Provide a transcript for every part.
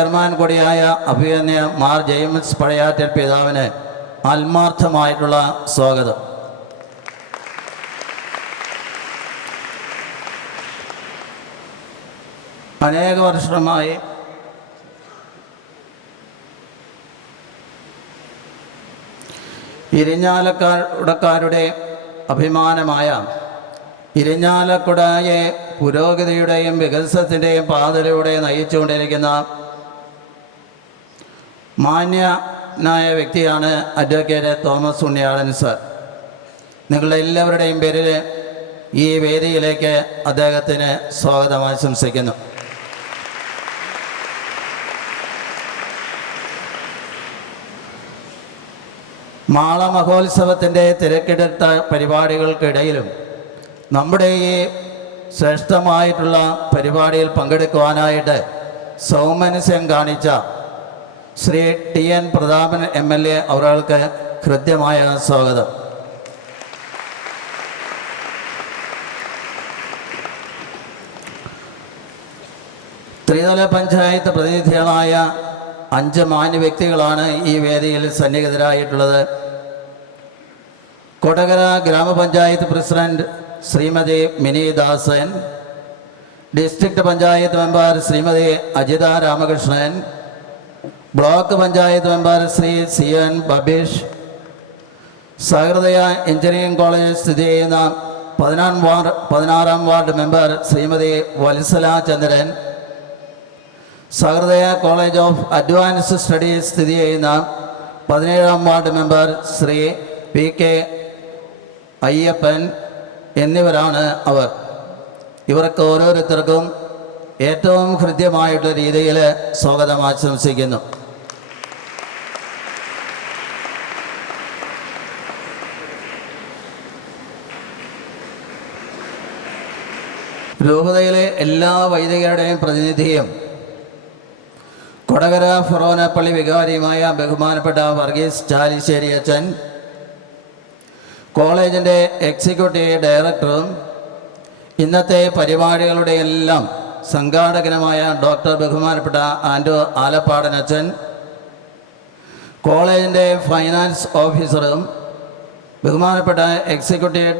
Chairman കൂടിയായ അഭിനന്ദ Mar James പഴയാറ്റൽ പിതാവിന് ആത്മാർത്ഥമായിട്ടുള്ള സ്വാഗതം. അനേക വർഷമായി ഇരിഞ്ഞാലക്കുടക്കാരുടെ അഭിമാനമായ ഇരിഞ്ഞാലക്കുടയെ പുരോഗതിയുടെയും വികസനത്തിൻ്റെയും പാതയിലൂടെ നയിച്ചുകൊണ്ടിരിക്കുന്ന മാന്യനായ വ്യക്തിയാണ് അഡ്വക്കേറ്റ് തോമസ് ഉണ്ണിയാടൻ സർ. നിങ്ങളുടെ എല്ലാവരുടെയും പേരിൽ ഈ വേദിയിലേക്ക് അദ്ദേഹത്തിന് സ്വാഗതം ആശംസിക്കുന്നു. മാള മഹോത്സവത്തിൻ്റെ തിരക്കെടുത്ത പരിപാടികൾക്കിടയിലും നമ്മുടെ ഈ ശ്രേഷ്ഠമായിട്ടുള്ള പരിപാടിയിൽ പങ്കെടുക്കുവാനായിട്ട് സൗമനസ്യം കാണിച്ച Shri T N Prathapan MLA അവർക്ക് ഹൃദ്യമായ സ്വാഗതം. ത്രിതല പഞ്ചായത്ത് പ്രതിനിധികളായ 5 മാന്യ വ്യക്തികളാണ് ഈ വേദിയിൽ സന്നിഹിതരായിട്ടുള്ളത്. Kodakara grama panchayat president Shrimati Mini Dasan, district panchayat member Shrimati Ajitha Ramakrishnan, block panchayat member Shri CN Babeesh, Sahrudaya engineering college സ്ഥിതി ചെയ്യുന്ന 16ാം ward member Shrimati Vatsala Chandran, Sahrudaya college of advanced studies സ്ഥിതി ചെയ്യുന്ന 17ാം ward member Shri PK Ayyappan എന്നിവരാണ് അവർ. ഇവർക്ക് ഓരോരുത്തർക്കും ഏറ്റവും ഹൃദ്യമായിട്ടുള്ള രീതിയിൽ സ്വാഗതം ആശംസിക്കുന്നു. രൂപതയിലെ എല്ലാ വൈദികരുടെയും പ്രതിനിധിയും കൊടകര ഫൊറോനപ്പള്ളി വികാരിയുമായ ബഹുമാനപ്പെട്ട വർഗീസ് ചാലിശ്ശേരി അച്ഛൻ, കോളേജിൻ്റെ എക്സിക്യൂട്ടീവ് ഡയറക്ടറും ഇന്നത്തെ പരിപാടികളുടെ എല്ലാം സംഘാടകനുമായ ഡോക്ടർ ബഹുമാനപ്പെട്ട ആൻഡോ ആലപ്പാടൻ അച്ഛൻ, കോളേജിൻ്റെ ഫൈനാൻസ് ഓഫീസറും ബഹുമാനപ്പെട്ട എക്സിക്യൂട്ടീവ്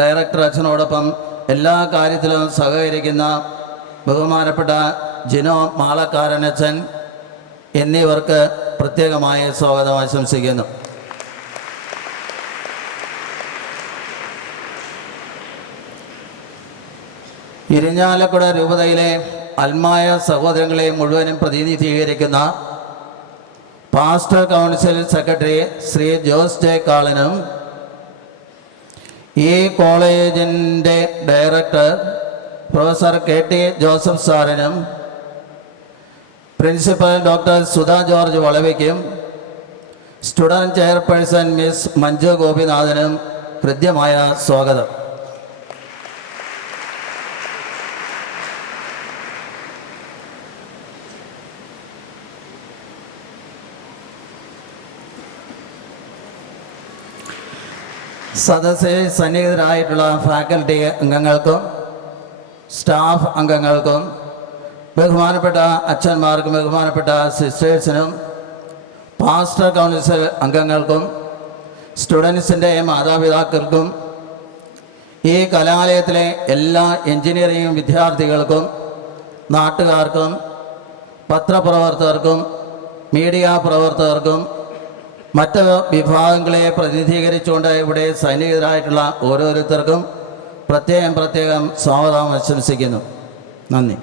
ഡയറക്ടർ അച്ഛനോടൊപ്പം എല്ലാ കാര്യത്തിലും സഹകരിക്കുന്ന ബഹുമാനപ്പെട്ട ജിനോ മാളക്കാരനച്ഛൻ എന്നിവർക്ക് പ്രത്യേകമായ സ്വാഗതം ആശംസിക്കുന്നു. ഇരിഞ്ഞാലക്കുട രൂപതയിലെ അൽമായ സഹോദരങ്ങളെ മുഴുവനും പ്രതിനിധീകരിക്കുന്ന pastor council secretary Shri Jose J കാളനും, ഈ കോളേജിൻ്റെ ഡയറക്ടർ പ്രൊഫസർ KT ജോസഫ് സാറിനും, പ്രിൻസിപ്പൽ ഡോക്ടർ സുധാ ജോർജ് വളവയ്ക്കും, സ്റ്റുഡൻറ് ചെയർപേഴ്സൺ മിസ് മഞ്ജു ഗോപിനാഥനും ഹൃദ്യമായ സ്വാഗതം. സദസ്സിൽ സന്നിഹിതരായിട്ടുള്ള ഫാക്കൽറ്റി അംഗങ്ങൾക്കും സ്റ്റാഫ് അംഗങ്ങൾക്കും ബഹുമാനപ്പെട്ട അച്ഛന്മാർക്കും ബഹുമാനപ്പെട്ട സിസ്റ്റേഴ്സിനും പാസ്റ്റർ കൗൺസിൽ അംഗങ്ങൾക്കും സ്റ്റുഡൻസിൻ്റെ മാതാപിതാക്കൾക്കും ഈ കലാലയത്തിലെ എല്ലാ എഞ്ചിനീയറിംഗ് വിദ്യാർത്ഥികൾക്കും നാട്ടുകാർക്കും പത്രപ്രവർത്തകർക്കും മീഡിയ പ്രവർത്തകർക്കും മറ്റ് വിഭാഗങ്ങളെ പ്രതിനിധീകരിച്ചുകൊണ്ട് ഇവിടെ സന്നിഹിതരായിട്ടുള്ള ഓരോരുത്തർക്കും പ്രത്യേകം സ്വാഗതം ആശംസിക്കുന്നു. നന്ദി.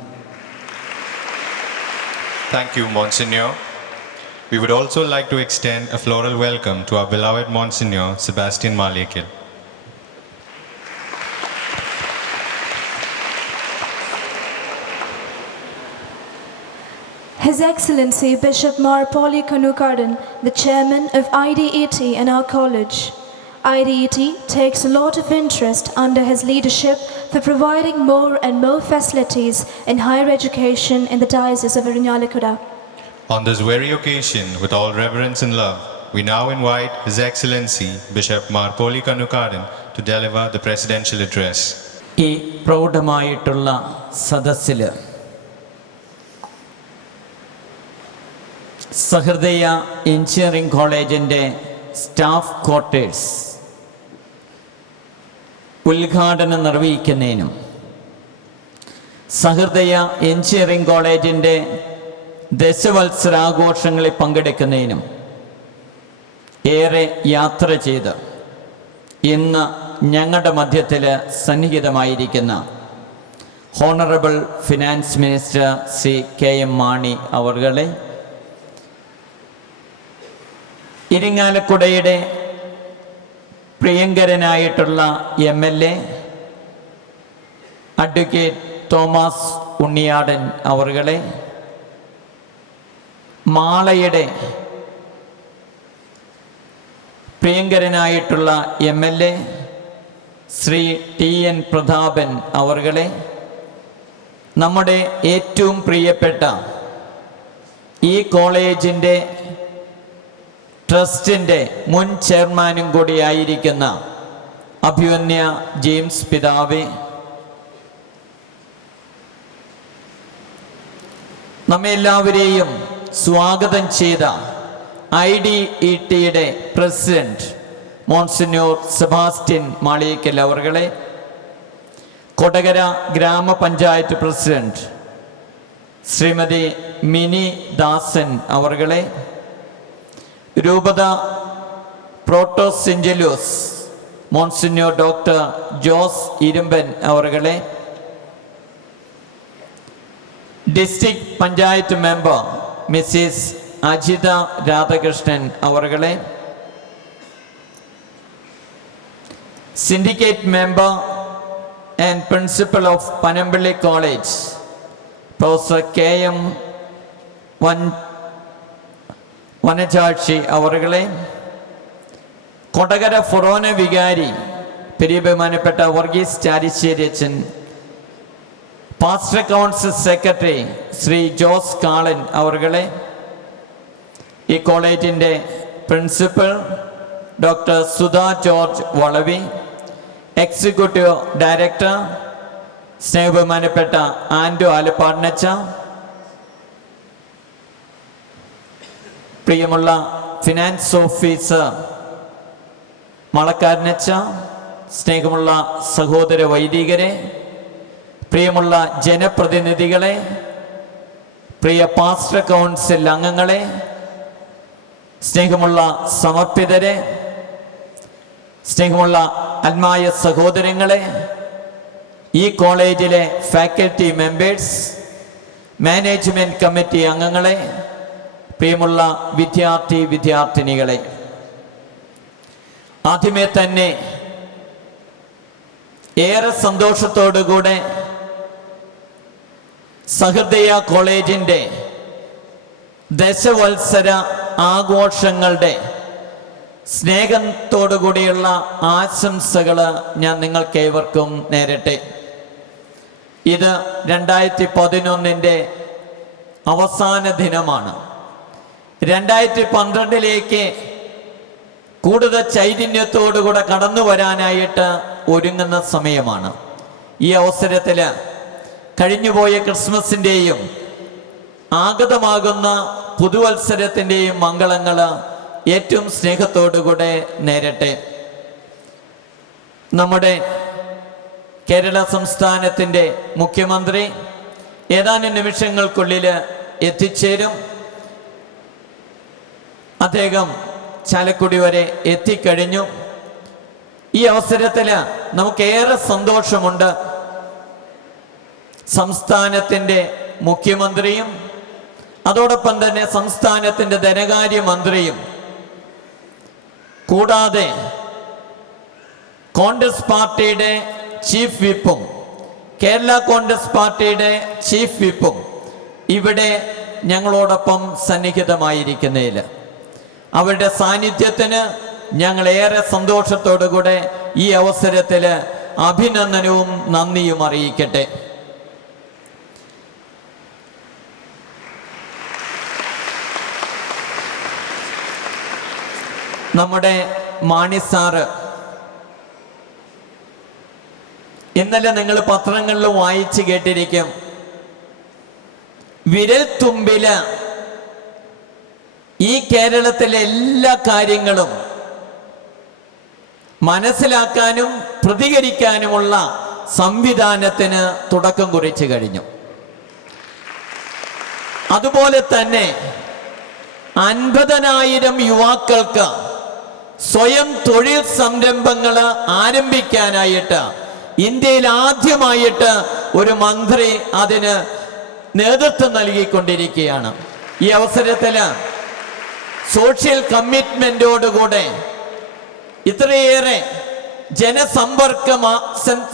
Thank you, Monsignor. We would also like to extend a floral welcome to our beloved Monsignor Sebastian Malekil. His Excellency Bishop Mar Polly Kanukardan, the chairman of IDET and our college. IDET takes a lot of interest under his leadership for providing more and more facilities in higher education in the Diocese of Irinjalakuda. On this very occasion, with all reverence and love, we now invite His Excellency Bishop Mar Polly Kanukardan to deliver the presidential address. ഈ പ്രൗഢമായിട്ടുള്ള സദസ്സിൽ സഹൃദയ engineering കോളേജിൻ്റെ staff quarters ഉദ്ഘാടനം നിർവഹിക്കുന്നതിനും സഹൃദയ engineering കോളേജിൻ്റെ ദശവത്സരാഘോഷങ്ങളിൽ പങ്കെടുക്കുന്നതിനും ഏറെ യാത്ര ചെയ്ത് ഇന്ന് ഞങ്ങളുടെ മധ്യത്തിൽ സന്നിഹിതമായിരിക്കുന്ന honourable finance minister Shri KM Mani അവർകളെ, ഇരിങ്ങാലക്കുടയുടെ പ്രിയങ്കരനായിട്ടുള്ള MLA അഡ്വക്കേറ്റ് തോമസ് ഉണ്ണിയാടൻ അവർകളെ, മാളയുടെ പ്രിയങ്കരനായിട്ടുള്ള MLA ശ്രീ TN പ്രതാപൻ അവർകളെ, നമ്മുടെ ഏറ്റവും പ്രിയപ്പെട്ട ഈ കോളേജിൻ്റെ ട്രസ്റ്റിൻ്റെ മുൻ ചെയർമാനും കൂടിയായിരിക്കുന്ന അഭിമന്യ ജെയിംസ് പിതാവേ, നമ്മെല്ലാവരെയും സ്വാഗതം ചെയ്ത IDETയുടെ പ്രസിഡന്റ് മോൺസിഞ്ഞോർ സെബാസ്റ്റ്യൻ മാളിയേക്കൽ അവർകളെ, കൊടകര ഗ്രാമപഞ്ചായത്ത് പ്രസിഡന്റ് ശ്രീമതി മിനി ദാസൻ അവർകളെ, രൂപത protosyncellus monsignor doctor Jose Irumban അവർകളെ, district panchayat member Mrs Ajitha Radhakrishnan അവർകളെ, syndicate member and principal of Panampilly college professor KM Vanajakshi അവർകളെ, കൊടകര ഫൊറോന വികാരി പെരിയ ബഹുമാനപ്പെട്ട വർഗീസ് ചാലിശ്ശേരി അച്ഛൻ, pastor council secretary Shri Jose Kalan അവർകളെ, ഈ കോളേജിൻ്റെ principal doctor Sudha George Valavi, executive director സ്നേഹബഹുമാനപ്പെട്ട ആൻഡോ ആലപ്പാടിനച്ച, പ്രിയമുള്ള ഫിനാൻസ് ഓഫീസർ മളക്കാരനച്ച, സ്നേഹമുള്ള സഹോദര വൈദികരെ, പ്രിയമുള്ള ജനപ്രതിനിധികളെ, പ്രിയ പാസ്റ്റർ കൗൺസിൽ അംഗങ്ങളെ, സ്നേഹമുള്ള സമർപ്പിതരെ, സ്നേഹമുള്ള ആത്മായ സഹോദരങ്ങളെ, ഈ കോളേജിലെ ഫാക്കൽറ്റി മെമ്പേഴ്സ്, മാനേജ്മെൻറ്റ് കമ്മിറ്റി അംഗങ്ങളെ, പ്രിയമുള്ള വിദ്യാർത്ഥിനികളെ, ആദ്യമേ തന്നെ ഏറെ സന്തോഷത്തോടുകൂടെ സഹൃദയ കോളേജിൻ്റെ ദശവത്സര ആഘോഷങ്ങളുടെ സ്നേഹത്തോടുകൂടിയുള്ള ആശംസകൾ ഞാൻ നിങ്ങൾക്കേവർക്കും നേരട്ടെ. ഇത് 2011 അവസാന ദിനമാണ്. 2012 കൂടുതൽ ചൈതന്യത്തോടുകൂടെ കടന്നു വരാനായിട്ട് ഒരുങ്ങുന്ന സമയമാണ്. ഈ അവസരത്തിൽ കഴിഞ്ഞുപോയ ക്രിസ്മസിൻ്റെയും ആഗതമാകുന്ന പുതുവത്സരത്തിൻ്റെയും മംഗളങ്ങൾ ഏറ്റവും സ്നേഹത്തോടുകൂടെ നേരട്ടെ. നമ്മുടെ കേരള സംസ്ഥാനത്തിൻ്റെ മുഖ്യമന്ത്രി ഏതാനും നിമിഷങ്ങൾക്കുള്ളിൽ എത്തിച്ചേരും. അദ്ദേഹം ചാലക്കുടി വരെ എത്തിക്കഴിഞ്ഞു. ഈ അവസരത്തിൽ നമുക്കേറെ സന്തോഷമുണ്ട്. സംസ്ഥാനത്തിൻ്റെ മുഖ്യമന്ത്രിയും അതോടൊപ്പം തന്നെ സംസ്ഥാനത്തിൻ്റെ ധനകാര്യമന്ത്രിയും കൂടാതെ കോൺഗ്രസ് പാർട്ടിയുടെ ചീഫ് വിപ്പും കേരള കോൺഗ്രസ് പാർട്ടിയുടെ ചീഫ് വിപ്പും ഇവിടെ ഞങ്ങളോടൊപ്പം സന്നിഹിതമായിരിക്കുന്നതിൽ അവരുടെ സാന്നിധ്യത്തിന് ഞങ്ങളേറെ സന്തോഷത്തോടുകൂടെ ഈ അവസരത്തിൽ അഭിനന്ദനവും നന്ദിയും അറിയിക്കട്ടെ. നമ്മുടെ മാണി സാറ് ഇന്നലെ നിങ്ങൾ പത്രങ്ങളിൽ വായിച്ചു കേട്ടിരിക്കും, വിരൽ തുമ്പില് ഈ കേരളത്തിലെ എല്ലാ കാര്യങ്ങളും മനസ്സിലാക്കാനും പ്രതികരിക്കാനുമുള്ള സംവിധാനത്തിന് തുടക്കം കുറിച്ചു കഴിഞ്ഞു. അതുപോലെ തന്നെ 50,000 യുവാക്കൾക്ക് സ്വയം തൊഴിൽ സംരംഭങ്ങൾ ആരംഭിക്കാനായിട്ട് ഇന്ത്യയിൽ ആദ്യമായിട്ട് ഒരു മന്ത്രി അതിന് നേതൃത്വം നൽകിക്കൊണ്ടിരിക്കുകയാണ്. ഈ അവസരത്തിൽ സോഷ്യൽ കമ്മിറ്റ്മെന്റോടുകൂടെ ഇത്രയേറെ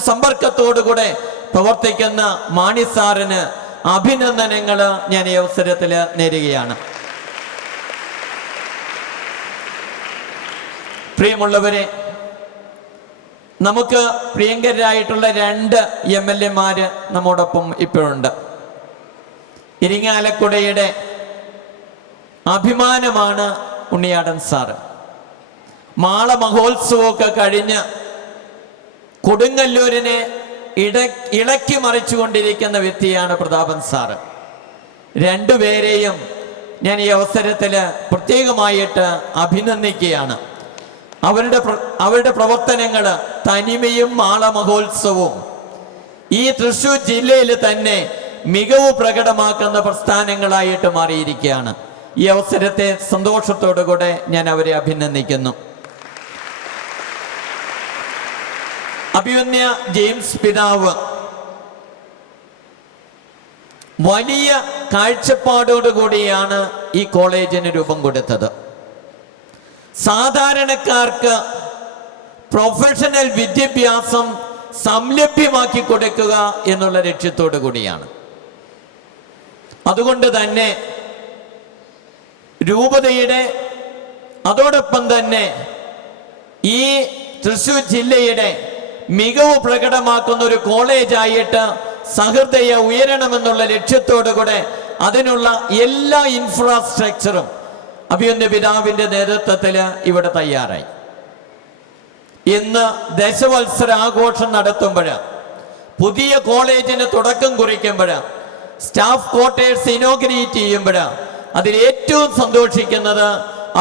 സമ്പർക്കത്തോടുകൂടെ പ്രവർത്തിക്കുന്ന മാണി സാറിന് അഭിനന്ദനങ്ങൾ ഞാൻ ഈ അവസരത്തിൽ നേരുകയാണ്. പ്രിയമുള്ളവരെ, നമുക്ക് പ്രിയങ്കരായിട്ടുള്ള 2 MLA നമ്മോടൊപ്പം ഇപ്പോഴുണ്ട്. ഇരിങ്ങാലക്കുടയുടെ അഭിമാനമാണ് ഉണ്ണിയാടൻ സാറ്. മാള മഹോത്സവമൊക്കെ കഴിഞ്ഞ് കൊടുങ്ങല്ലൂരിനെ ഇളക്കി മറിച്ചുകൊണ്ടിരിക്കുന്ന വ്യക്തിയാണ് പ്രതാപൻ സാറ്. രണ്ടുപേരെയും ഞാൻ ഈ അവസരത്തിൽ പ്രത്യേകമായിട്ട് അഭിനന്ദിക്കുകയാണ്. അവരുടെ പ്രവർത്തനങ്ങൾ, തനിമയും മാള മഹോത്സവവും ഈ തൃശ്ശൂർ ജില്ലയിൽ തന്നെ മികവ് പ്രകടമാക്കുന്ന പ്രസ്ഥാനങ്ങളായിട്ട് മാറിയിരിക്കുകയാണ്. ഈ അവസരത്തെ സന്തോഷത്തോടുകൂടെ ഞാൻ അവരെ അഭിനന്ദിക്കുന്നു. അഭിമന്യ ജെയിംസ് പിതാവ് വലിയ കാഴ്ചപ്പാടോടുകൂടിയാണ് ഈ കോളേജിന് രൂപം കൊടുത്തത്. സാധാരണക്കാർക്ക് പ്രൊഫഷണൽ വിദ്യാഭ്യാസം സംലഭ്യമാക്കി കൊടുക്കുക എന്നുള്ള ലക്ഷ്യത്തോടു കൂടിയാണ്. അതുകൊണ്ട് തന്നെ രൂപതയുടെ അതോടൊപ്പം തന്നെ ഈ തൃശ്ശൂർ ജില്ലയുടെ മികവ് പ്രകടമാക്കുന്ന ഒരു കോളേജായിട്ട് സഹൃദയ ഉയരണമെന്നുള്ള ലക്ഷ്യത്തോടു കൂടെ അതിനുള്ള എല്ലാ ഇൻഫ്രാസ്ട്രക്ചറും അഭിമന്യ പിതാവിന്റെ നേതൃത്വത്തിൽ ഇവിടെ തയ്യാറായി. ഇന്ന് ദശവത്സര ആഘോഷം നടത്തുമ്പോൾ, പുതിയ കോളേജിന് തുടക്കം കുറിക്കുമ്പോൾ, സ്റ്റാഫ് ക്വാർട്ടേഴ്സ് ഇനോഗ്രേറ്റ് ചെയ്യുമ്പോൾ അതിൽ ഏറ്റവും സന്തോഷിക്കുന്നത്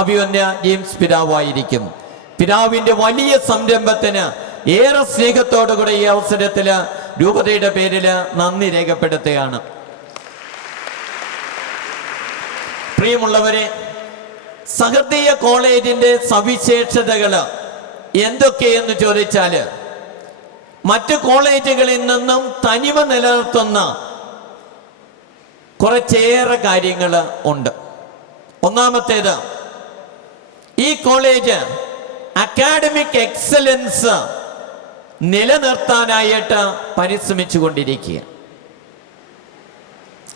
അഭിമന്യ ജെയിംസ് പിതാവായിരിക്കും. പിതാവിന്റെ വലിയ സംരംഭത്തിന് ഏറെ സ്നേഹത്തോടുകൂടെ ഈ അവസരത്തിൽ രൂപതയുടെ പേരിൽ നന്ദി രേഖപ്പെടുത്തുകയാണ്. പ്രിയമുള്ളവരെ, സഹൃദയ കോളേജിന്റെ സവിശേഷതകൾ എന്തൊക്കെയെന്ന് ചോദിച്ചാൽ, മറ്റു കോളേജുകളിൽ നിന്നും തനിമ നിലനിർത്തുന്ന കുറച്ചേറെ കാര്യങ്ങൾ ഉണ്ട്. ഒന്നാമത്തേത്, ഈ കോളേജ് അക്കാഡമിക് എക്സലൻസ് നിലനിർത്താനായിട്ട് പരിശ്രമിച്ചു കൊണ്ടിരിക്കുക.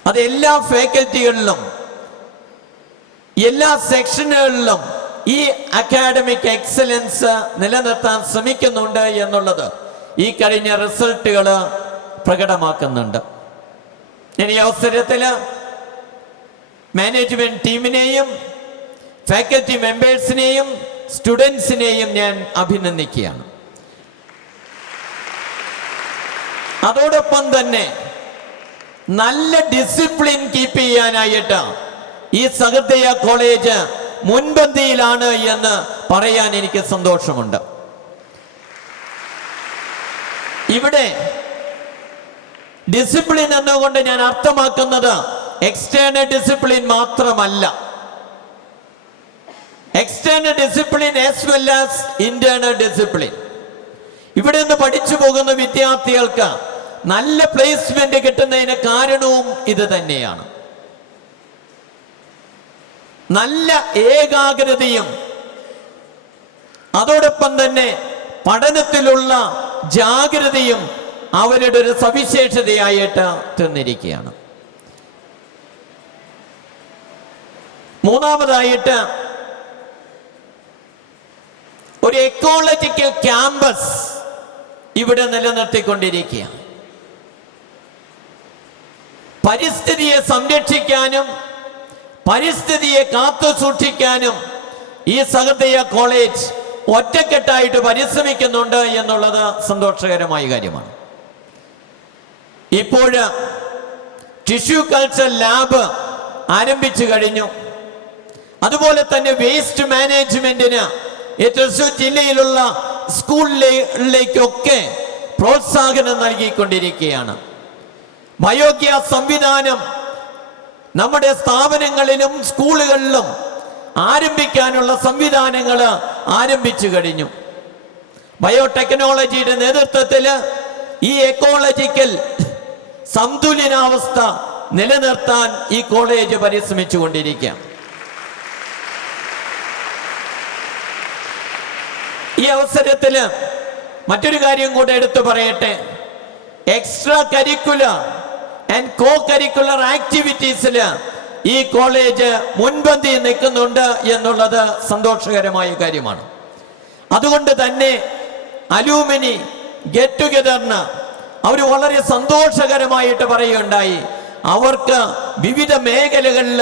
അത് എല്ലാ ഫാക്കൽറ്റികളിലും എല്ലാ സെക്ഷനുകളിലും ഈ അക്കാഡമിക് എക്സലൻസ് നിലനിർത്താൻ ശ്രമിക്കുന്നുണ്ട് എന്നുള്ളത് ഈ കഴിഞ്ഞ റിസൾട്ടുകൾ പ്രകടമാക്കുന്നുണ്ട്. ഞാൻ ഈ അവസരത്തിൽ മാനേജ്മെന്റ് ടീമിനെയും ഫാക്കൽറ്റി മെമ്പേഴ്സിനെയും സ്റ്റുഡൻസിനെയും ഞാൻ അഭിനന്ദിക്കുകയാണ്. അതോടൊപ്പം തന്നെ നല്ല ഡിസിപ്ലിൻ കീപ്പ് ചെയ്യാനായിട്ട് ഈ സഹൃദയ കോളേജ് മുൻപന്തിയിലാണ് എന്ന് പറയാൻ എനിക്ക് സന്തോഷമുണ്ട്. ഇവിടെ ഡിസിപ്ലിൻ എന്നുകൊണ്ട് ഞാൻ അർത്ഥമാക്കുന്നത് എക്സ്റ്റേണൽ ഡിസിപ്ലിൻ മാത്രമല്ല, external discipline as well as internal discipline. ഇവിടെ നിന്ന് പഠിച്ചു പോകുന്ന വിദ്യാർത്ഥികൾക്ക് നല്ല പ്ലേസ്മെന്റ് കിട്ടുന്നതിന് കാരണവും ഇത് തന്നെയാണ്. നല്ല ഏകാഗ്രതയും അതോടൊപ്പം തന്നെ പഠനത്തിലുള്ള ജാഗ്രതയും അവരുടെ ഒരു സവിശേഷതയായിട്ട് തീർന്നിരിക്കുകയാണ്. മൂന്നാമതായിട്ട്, ഒരു എക്കോളജിക്കൽ ക്യാമ്പസ് ഇവിടെ നിലനിർത്തിക്കൊണ്ടിരിക്കുകയാണ്. പരിസ്ഥിതിയെ സംരക്ഷിക്കാനും പരിസ്ഥിതിയെ കാത്തു സൂക്ഷിക്കാനും ഈ സഹൃദയ കോളേജ് ഒറ്റക്കെട്ടായിട്ട് പരിശ്രമിക്കുന്നുണ്ട് എന്നുള്ളത് സന്തോഷകരമായ കാര്യമാണ്. ഇപ്പോൾ ടിഷ്യൂ കൾച്ചർ ലാബ് ആരംഭിച്ചു കഴിഞ്ഞു. അതുപോലെ തന്നെ വേസ്റ്റ് മാനേജ്മെന്റിന് തൃശ്ശൂർ ജില്ലയിലുള്ള സ്കൂളിലേക്കൊക്കെ പ്രോത്സാഹനം നൽകിക്കൊണ്ടിരിക്കുകയാണ്. ബയോഗ്യാസ് സംവിധാനം നമ്മുടെ സ്ഥാപനങ്ങളിലും സ്കൂളുകളിലും ആരംഭിക്കാനുള്ള സംവിധാനങ്ങൾ ആരംഭിച്ചു കഴിഞ്ഞു. ബയോടെക്നോളജിയുടെ നേതൃത്വത്തിൽ ഈ എക്കോളജിക്കൽ സന്തുലനാവസ്ഥ നിലനിർത്താൻ ഈ കോളേജ് പരിശ്രമിച്ചുകൊണ്ടിരിക്കുക. ഈ അവസരത്തിൽ മറ്റൊരു കാര്യം കൂടെ എടുത്തു പറയട്ടെ. Extra curricular and co curricular ആക്ടിവിറ്റീസിൽ ഈ കോളേജ് മുൻപന്തി നിൽക്കുന്നുണ്ട് എന്നുള്ളത് സന്തോഷകരമായ കാര്യമാണ്. അതുകൊണ്ട് തന്നെ അലൂമിനി ഗെറ്റ് ടുഗദറിന് അവർ വളരെ സന്തോഷകരമായിട്ട് പറയുകയുണ്ടായി. അവർക്ക് വിവിധ മേഖലകളിൽ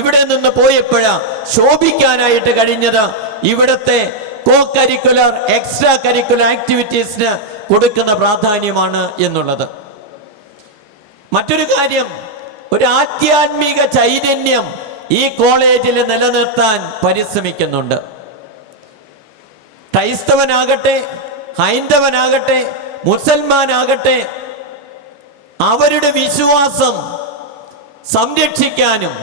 ഇവിടെ നിന്ന് പോയപ്പോഴാ ശോഭിക്കാനായിട്ട് കഴിഞ്ഞത് ഇവിടുത്തെ കോ കരിക്കുലർ എക്സ്ട്രാ കരിക്കുലർ ആക്ടിവിറ്റീസിന് കൊടുക്കുന്ന പ്രാധാന്യമാണ് എന്നുള്ളത്. മറ്റൊരു കാര്യം, ഒരു ആധ്യാത്മിക ചൈതന്യം ഈ കോളേജിൽ നിലനിർത്താൻ പരിശ്രമിക്കുന്നുണ്ട്. ക്രൈസ്തവനാകട്ടെ, ഹൈന്ദവനാകട്ടെ, മുസൽമാനാകട്ടെ, അവരുടെ വിശ്വാസം സംരക്ഷിക്കാനും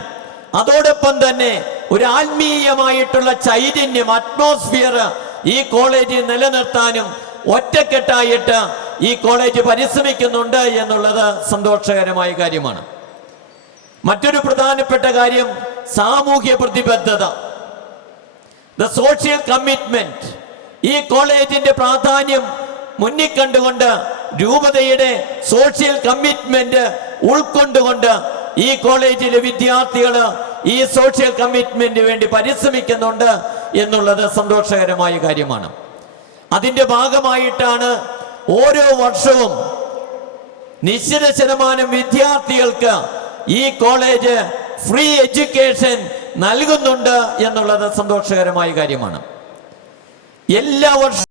അതോടൊപ്പം തന്നെ ഒരു ആത്മീയമായിട്ടുള്ള ചൈതന്യം, അറ്റ്മോസ്ഫിയർ ഈ കോളേജിൽ നിലനിർത്താനും ഒറ്റക്കെട്ടായിട്ട് ഈ കോളേജ് പരിശ്രമിക്കുന്നുണ്ട് എന്നുള്ളത് സന്തോഷകരമായ കാര്യമാണ്. മറ്റൊരു പ്രധാനപ്പെട്ട കാര്യം സാമൂഹ്യ പ്രതിബദ്ധത, ദ സോഷ്യൽ കമ്മിറ്റ്മെന്റ്. ഈ കോളേജിന്റെ പ്രാധാന്യം മുന്നിൽ കണ്ടുകൊണ്ട് രൂപതയുടെ സോഷ്യൽ കമ്മിറ്റ്മെന്റ് ഉൾക്കൊണ്ടുകൊണ്ട് ഈ കോളേജിലെ വിദ്യാർത്ഥികൾ ഈ സോഷ്യൽ കമ്മിറ്റ്മെന്റ് വേണ്ടി പരിശ്രമിക്കുന്നുണ്ട് എന്നുള്ളത് സന്തോഷകരമായ കാര്യമാണ്. അതിന്റെ ഭാഗമായിട്ടാണ് ഓരോ വർഷവും നിശ്ചിത ശതമാനം വിദ്യാർത്ഥികൾക്ക് ഈ കോളേജ് ഫ്രീ എഡ്യൂക്കേഷൻ നൽകുന്നുണ്ട് എന്നുള്ളത് സന്തോഷകരമായ കാര്യമാണ്. എല്ലാ വർഷവും